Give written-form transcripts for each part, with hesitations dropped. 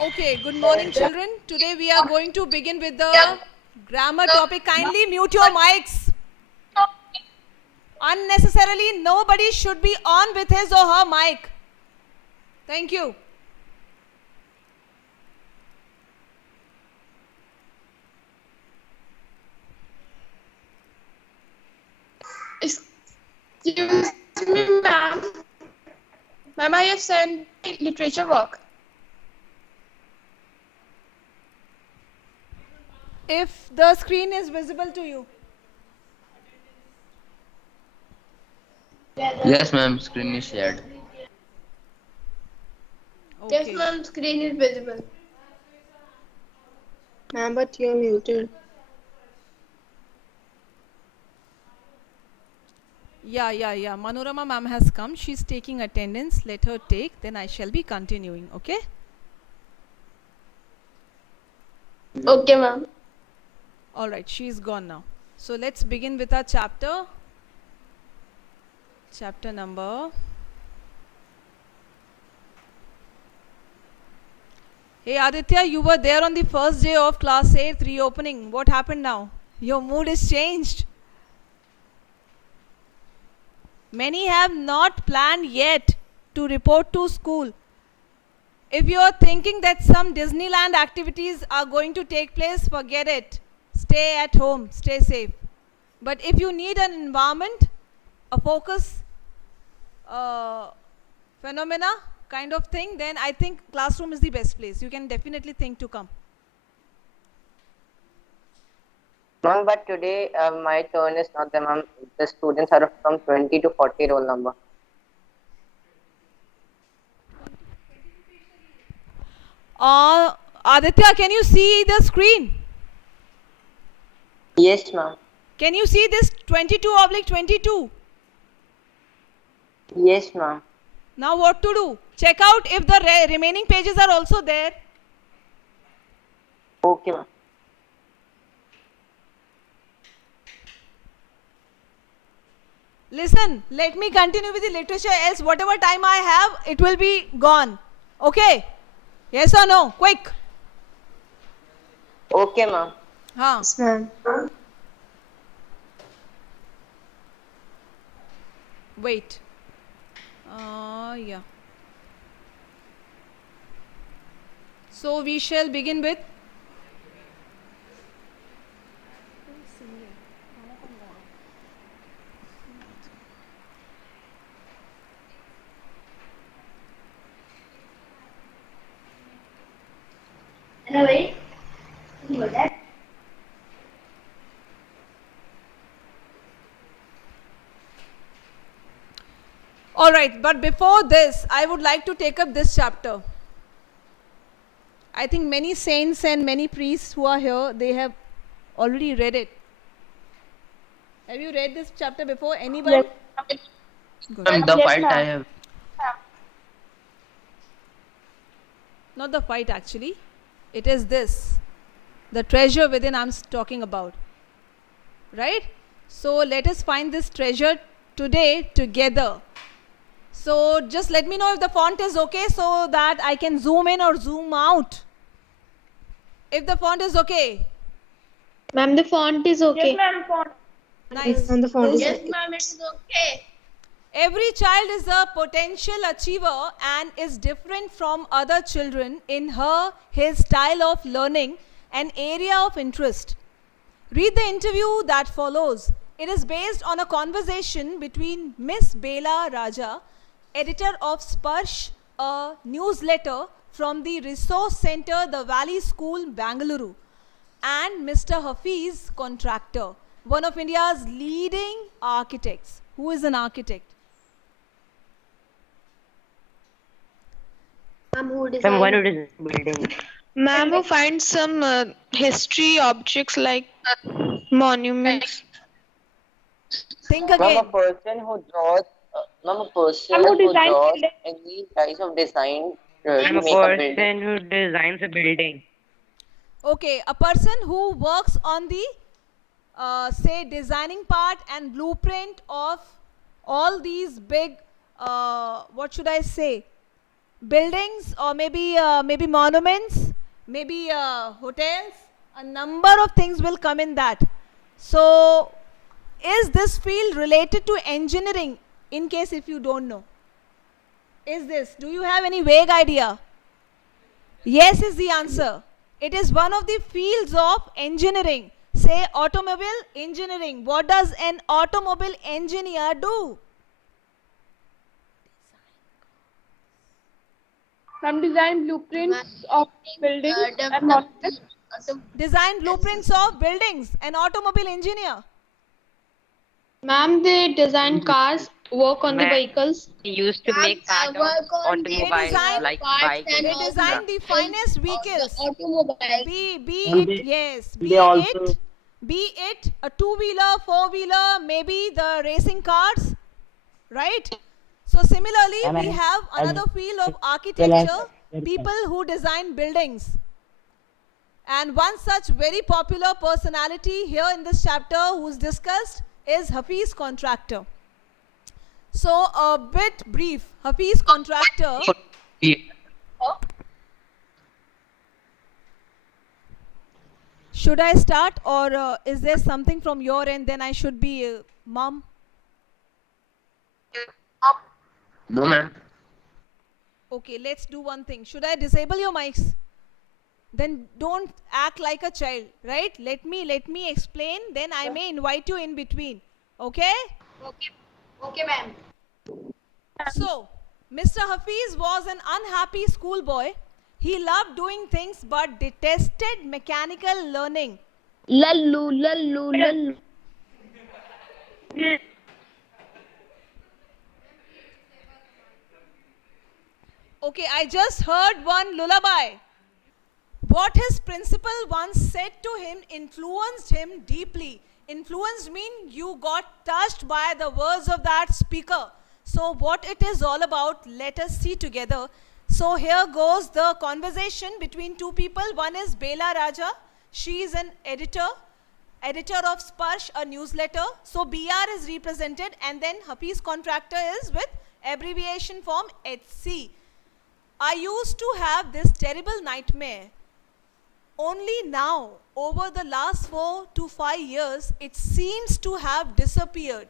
Okay, good morning children. Today we are going to begin with the grammar topic. Kindly mute your mics. Unnecessarily, nobody should be on with his or her mic. Thank you. Excuse me, ma'am. Ma'am, I have sent literature work. If the screen is visible to you. Yes, ma'am. Screen is shared. Okay. Yes, ma'am, screen is visible. Ma'am, but you're muted. Yeah. Manorama ma'am has come. She's taking attendance. Let her take. Then I shall be continuing. Okay? Okay, ma'am. Alright, she's gone now. So let's begin with our chapter. Chapter number. Hey Aditya, you were there on the first day of class 8 reopening. What happened now? Your mood is changed. Many have not planned yet to report to school. If you are thinking that some Disneyland activities are going to take place, forget it. Stay at home, stay safe. But if you need an environment, a focus, phenomena kind of thing, then I think classroom is the best place. You can definitely think to come. Ma'am, but today my turn is not there, ma'am. The students are from 20 to 40 roll number. Aditya, can you see the screen? Yes, ma'am. Can you see this 22/22? Yes, ma'am. Now what to do? Check out if the remaining pages are also there. Okay, ma'am. Listen, let me continue with the literature, else whatever time I have, it will be gone. Okay? Yes or no? Quick. Okay, ma'am. Yes, ma'am. Wait. Yeah. So we shall begin with Alright, but before this, I would like to take up this chapter. I think many saints and many priests who are here, they have already read it. Have you read this chapter before? Anybody? Yes. Good. Ma'am, the Yes, fight ma'am. I have. Not the fight actually. It is this. The treasure within I'm talking about. Right? So let us find this treasure today together. So just let me know if the font is okay so that I can zoom in or zoom out. If the font is okay. Ma'am, the font is okay. Yes, ma'am. Font. Nice. And the font is Yes, okay. ma'am. It is okay. Every child is a potential achiever and is different from other children in his style of learning and area of interest. Read the interview that follows. It is based on a conversation between Miss Bela Raja, editor of Sparsh, a newsletter from the Resource Center, the Valley School, Bangalore, and Mr. Hafiz, contractor, one of India's leading architects. Who is an architect? Ma'am, who Ma'am, designed? why not is building? Ma'am, who finds some history objects like monuments. Think Ma'am, a again. person who draws. Ma'am, a person Ma'am, who who designed draws building? any types of design to I'm a make a building. person who designs a building. Okay, a person who works on the, say, designing part and blueprint of all these big, what should I say, buildings, or maybe monuments, maybe hotels. A number of things will come in that. So, is this field related to engineering? In case if you don't know, do you have any vague idea? Yes is the answer. It is one of the fields of engineering. Say automobile engineering. What does an automobile engineer do? Ma'am, design blueprints of buildings and monuments. Design blueprints of buildings. An automobile engineer. Ma'am, they design cars, work on the Ma'am. vehicles. He used to make part of automobiles design- like bike. They design the finest vehicles. Automobiles. Be it a two-wheeler, four-wheeler, maybe the racing cars, right? So similarly, we have another field of architecture, people who design buildings. And one such very popular personality here in this chapter who's discussed is Hafiz Contractor. So a bit brief, Hafiz Contractor. Should I start, or is there something from your end? Then I should be mom. No, ma'am. Okay, let's do one thing. Should I disable your mics? Then don't act like a child, right? Let me explain. Then I may invite you in between. Okay? Okay, ma'am. So, Mr. Hafiz was an unhappy schoolboy. He loved doing things but detested mechanical learning. Lallu. Okay, I just heard one lullaby. What his principal once said to him influenced him deeply. Influenced mean you got touched by the words of that speaker. So what it is all about, let us see together. So here goes the conversation between two people. One is Bela Raja. She is an editor of Sparsh, a newsletter. So BR is represented, and then Hafiz Contractor is with abbreviation form HC. I used to have this terrible nightmare. Only now, over the last 4 to 5 years, it seems to have disappeared.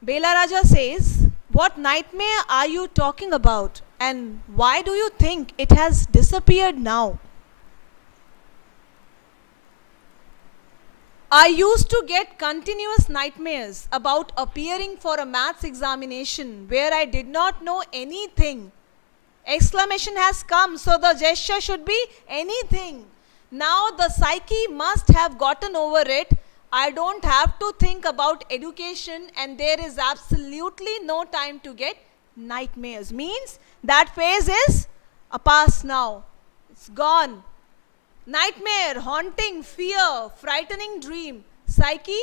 Bela Raja says, what nightmare are you talking about? And why do you think it has disappeared now? I used to get continuous nightmares about appearing for a maths examination where I did not know anything. Exclamation has come, so the gesture should be anything. Now the psyche must have gotten over it. I don't have to think about education, and there is absolutely no time to get nightmares. Means that phase is a past now. It's gone. Nightmare, haunting, fear, frightening dream. Psyche?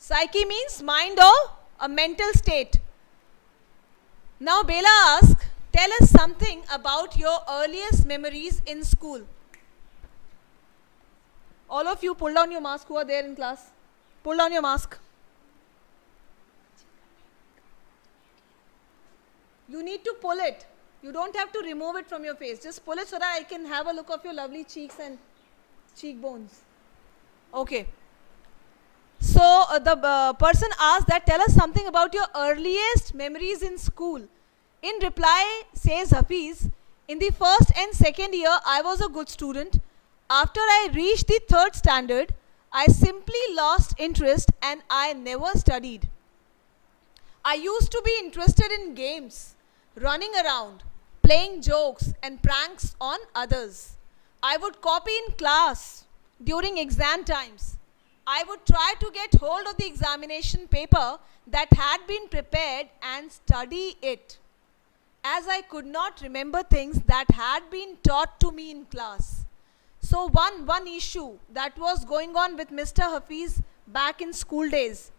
Psyche means mind or a mental state. Now Bela asks, tell us something about your earliest memories in school. All of you pull down your mask who are there in class. Pull down your mask. You need to pull it. You don't have to remove it from your face. Just pull it so that I can have a look of your lovely cheeks and cheekbones. Okay. So the person asked that, tell us something about your earliest memories in school. In reply, says Hafiz, in the first and second year, I was a good student. After I reached the third standard, I simply lost interest and I never studied. I used to be interested in games, running around, playing jokes and pranks on others. I would copy in class during exam times. I would try to get hold of the examination paper that had been prepared and study it, as I could not remember things that had been taught to me in class. So one issue that was going on with Mr. Hafiz back in school days.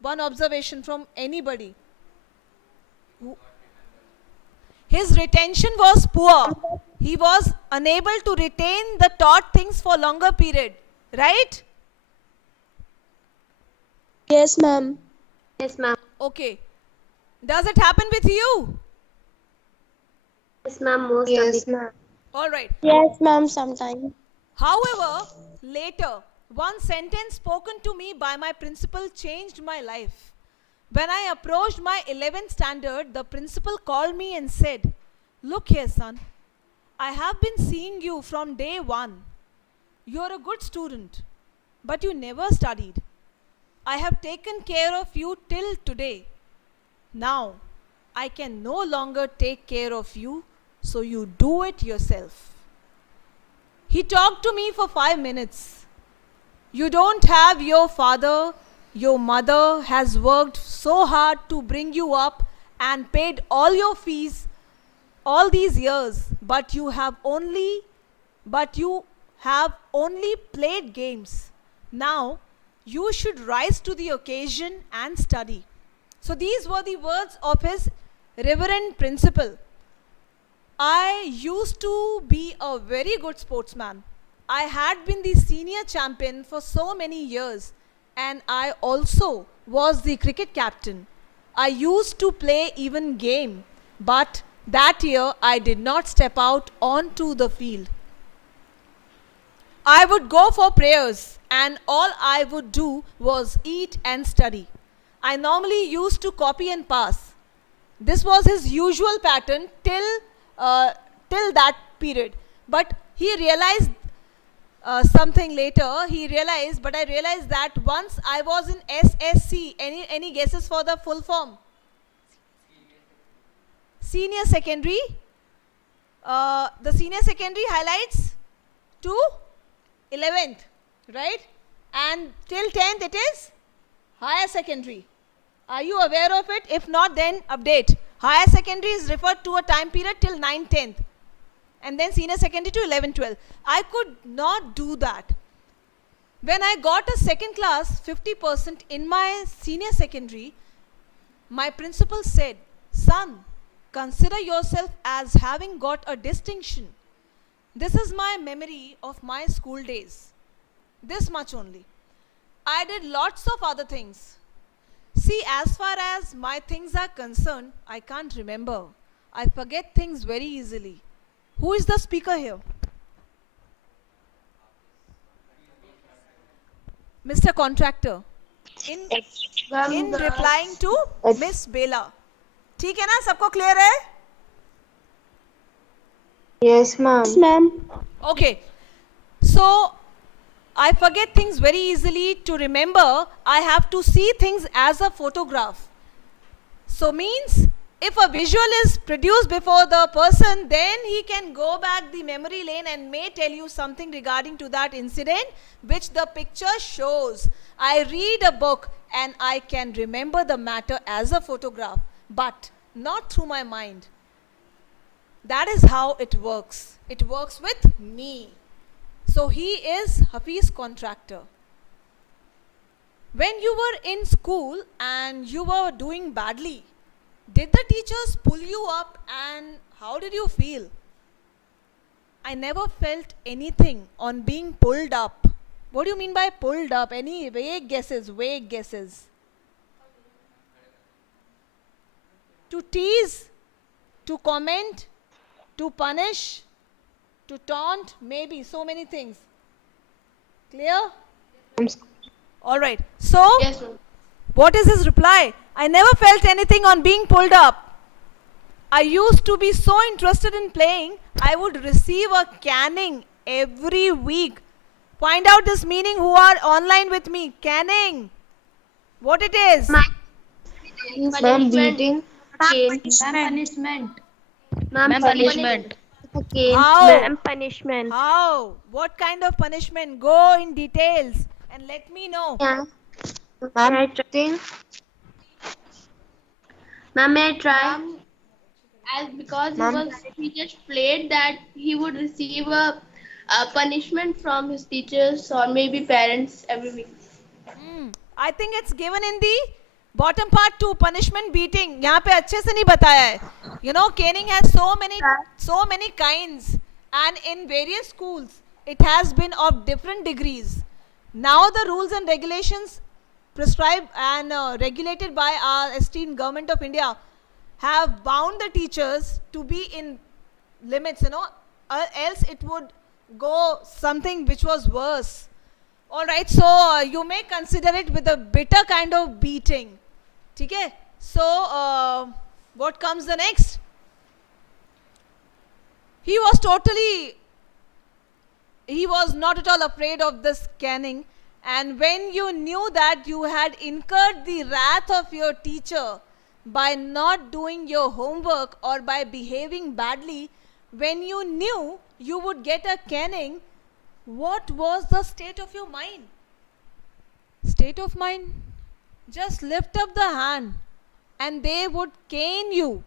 One observation from anybody. His retention was poor. He was unable to retain the taught things for longer period. Right? Yes, ma'am. Yes, ma'am. Okay. Does it happen with you? Yes, ma'am. Most of the ma'am. All right. Yes, ma'am, sometimes. However, later, one sentence spoken to me by my principal changed my life. When I approached my 11th standard, the principal called me and said, "Look here, son. I have been seeing you from day one. You're a good student, but you never studied. I have taken care of you till today. Now, I can no longer take care of you, so you do it yourself." He talked to me for 5 minutes. You don't have your father. Your mother has worked so hard to bring you up and paid all your fees all these years, but you have only played games. Now you should rise to the occasion and study. So these were the words of his reverend principal. I used to be a very good sportsman. I had been the senior champion for so many years, and I also was the cricket captain. I used to play even game, but that year I did not step out onto the field. I would go for prayers, and all I would do was eat and study. I normally used to copy and pass. This was his usual pattern till that period. But he realized something later. I realized that once I was in SSC. Any guesses for the full form? Senior secondary. The senior secondary highlights to 11th, right? And till 10th it is higher secondary. Are you aware of it? If not, then update. Higher secondary is referred to a time period till 9th, 10th. And then senior secondary to 11, 12. I could not do that. When I got a second class 50% in my senior secondary, my principal said, "Son, consider yourself as having got a distinction." This is my memory of my school days. This much only. I did lots of other things. See, as far as my things are concerned, I can't remember. I forget things very easily. Who is the speaker here? Mr. Contractor. In replying to Miss Bela. ठीक है ना? सबको clear है? Yes, ma'am. Yes, ma'am. Okay. So, I forget things very easily. To remember, I have to see things as a photograph. So means, if a visual is produced before the person, then he can go back the memory lane and may tell you something regarding to that incident which the picture shows. I read a book and I can remember the matter as a photograph, but not through my mind. That is how it works. It works with me. So he is Hafiz Contractor. When you were in school and you were doing badly, did the teachers pull you up and how did you feel? I never felt anything on being pulled up. What do you mean by pulled up? Any vague guesses? Vague guesses. To tease, to comment, to punish, to taunt, maybe so many things. Clear? All right. So, Yes, ma'am. what is his reply? I never felt anything on being pulled up. I used to be so interested in playing, I would receive a caning every week. Find out this meaning who are online with me. Canning. What it is? Ma'am, beating. punishment. Ma'am, punishment. How? Ma'am, punishment. How? What kind of punishment? Go in details and let me know. Yeah. Ma'am, beating. Ma'am, may I try? As because Ma'am. he just played that he would receive a punishment from his teachers or maybe parents every week. I think it's given in the bottom part too. Punishment, beating. यहाँ पे अच्छे से नहीं बताया है. You know, caning has so many kinds, and in various schools it has been of different degrees. Now the rules and regulations prescribed and regulated by our esteemed government of India have bound the teachers to be in limits, else it would go something which was worse. All right, so you may consider it with a bitter kind of beating. Okay? So what comes the next? He was not at all afraid of this caning, and when you knew that you had incurred the wrath of your teacher by not doing your homework or by behaving badly, when you knew you would get a caning, what was the state of your mind? State of mind? Just lift up the hand and they would cane you.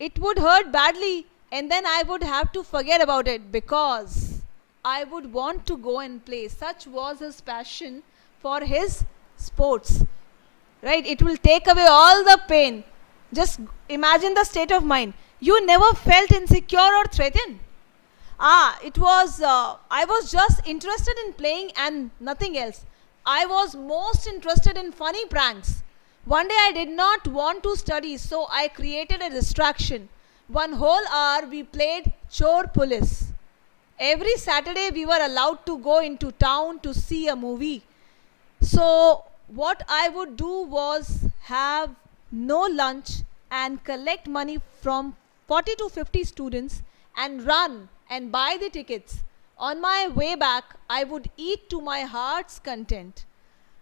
It would hurt badly, and then I would have to forget about it because I would want to go and play. Such was his passion for his sports. Right? It will take away all the pain. Just imagine the state of mind. You never felt insecure or threatened. I was just interested in playing and nothing else. I was most interested in funny pranks. One day I did not want to study, so I created a distraction. One whole hour we played Chor Police. Every Saturday we were allowed to go into town to see a movie. So what I would do was have no lunch and collect money from 40 to 50 students and run and buy the tickets. On my way back, I would eat to my heart's content.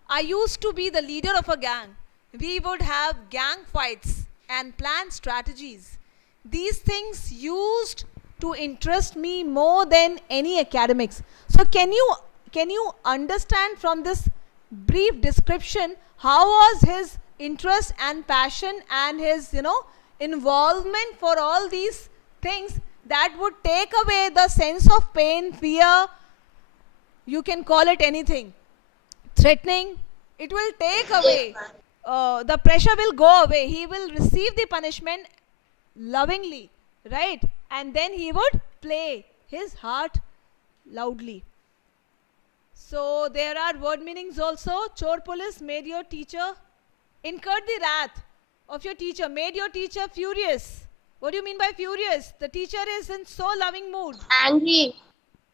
I used to be the leader of a gang. We would have gang fights and plan strategies. These things used to interest me more than any academics. So can you understand from this brief description how was his interest and passion and his involvement for all these things that would take away the sense of pain, fear, you can call it anything, threatening. It will take away, the pressure will go away. He will receive the punishment lovingly, right? And then he would play his heart loudly. So there are word meanings also. Chor Police made your teacher, incurred the wrath of your teacher, made your teacher furious. What do you mean by furious? The teacher is in so loving mood. Angry.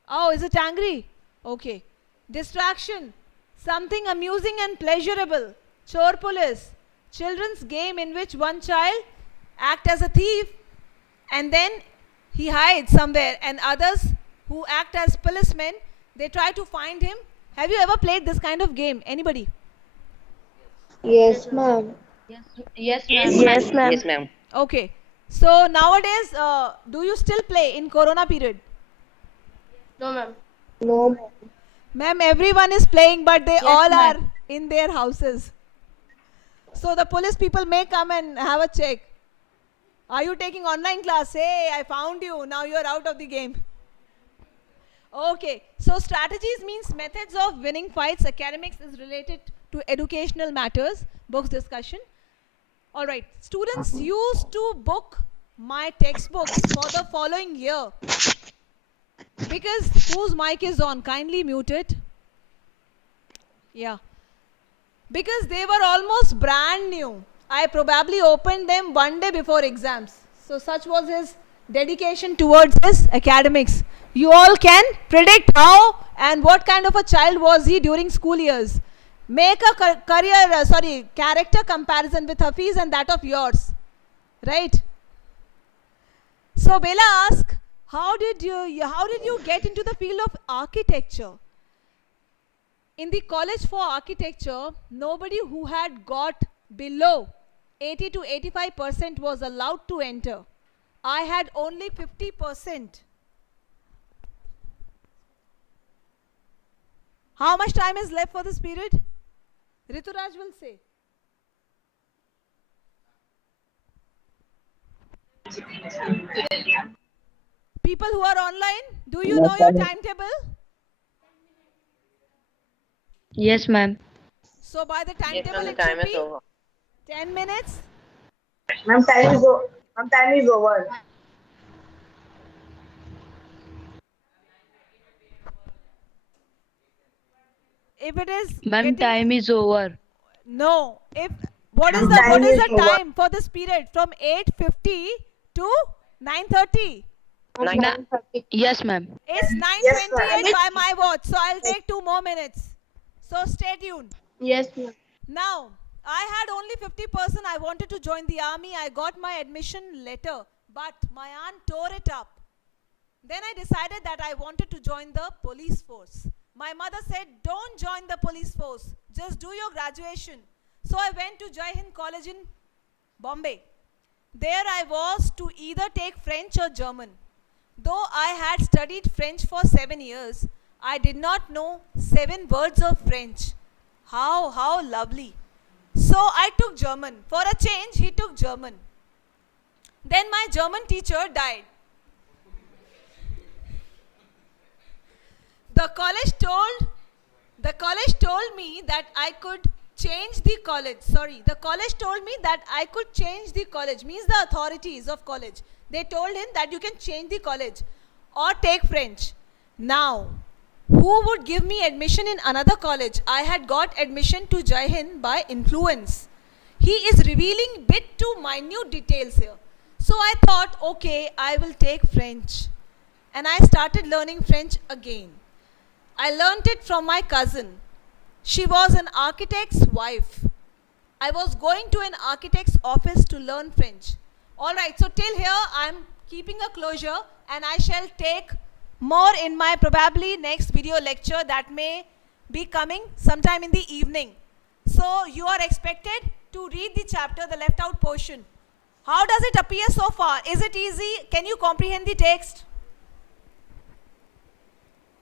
Oh, is it angry? Okay. Distraction. Something amusing and pleasurable. Chor Police. Children's game in which one child act as a thief and then he hides somewhere, and others who act as policemen, they try to find him. Have you ever played this kind of game? Anybody? Yes, ma'am. Yes, Yes, ma'am. Yes, ma'am. Okay. So nowadays, do you still play in Corona period? No, ma'am. No, ma'am. Ma'am, everyone is playing, but they all are ma'am. in their houses. So the police people may come and have a check. Are you taking online class? Hey, I found you. Now you are out of the game. Okay. So strategies means methods of winning fights. Academics is related to educational matters. Books discussion. All right. Students used to book my textbooks for the following year. Because whose mic is on? Kindly mute it. Yeah. Because they were almost brand new. I probably opened them one day before exams. So such was his dedication towards his academics. You all can predict how and what kind of a child was he during school years. Make a character comparison with Hafiz and that of yours. Right? So Bela asked, how did you get into the field of architecture? In the college for architecture, nobody who had got below 80 to 85% was allowed to enter. I had only 50%. How much time is left for this period? Rituraj will say. People who are online, do you know your timetable? Yes, ma'am. So by the timetable the it time should is be over. 10 minutes. Ma'am, time is over. If it is Ma'am, getting, time is over. No. If what is Time is the over. time for this period from 8:50 to 9:30? Yes, ma'am. It's Yes, 9:28 ma'am. by my watch, so I'll take 2 more minutes. So stay tuned. Yes, ma'am. Now, I had only 50%. I wanted to join the army. I got my admission letter, but my aunt tore it up. Then I decided that I wanted to join the police force. My mother said, don't join the police force. Just do your graduation. So I went to Jai Hind College in Bombay. There I was to either take French or German. Though I had studied French for 7 years, I did not know 7 words of French. How lovely. So I took German. For a change, he took German. Then my German teacher died. The college told me that I could change the college. Sorry, the college told me that I could change the college. Means the authorities of college. They told him that you can change the college or take French. Now, who would give me admission in another college? I had got admission to Jai Hind by influence. He is revealing bit too minute details here. So I thought, okay, I will take French. And I started learning French again. I learnt it from my cousin. She was an architect's wife. I was going to an architect's office to learn French. Alright, so till here I am keeping a closure, and I shall take more in my probably next video lecture that may be coming sometime in the evening. So you are expected to read the chapter, the left out portion. How does it appear so far? Is it easy? Can you comprehend the text?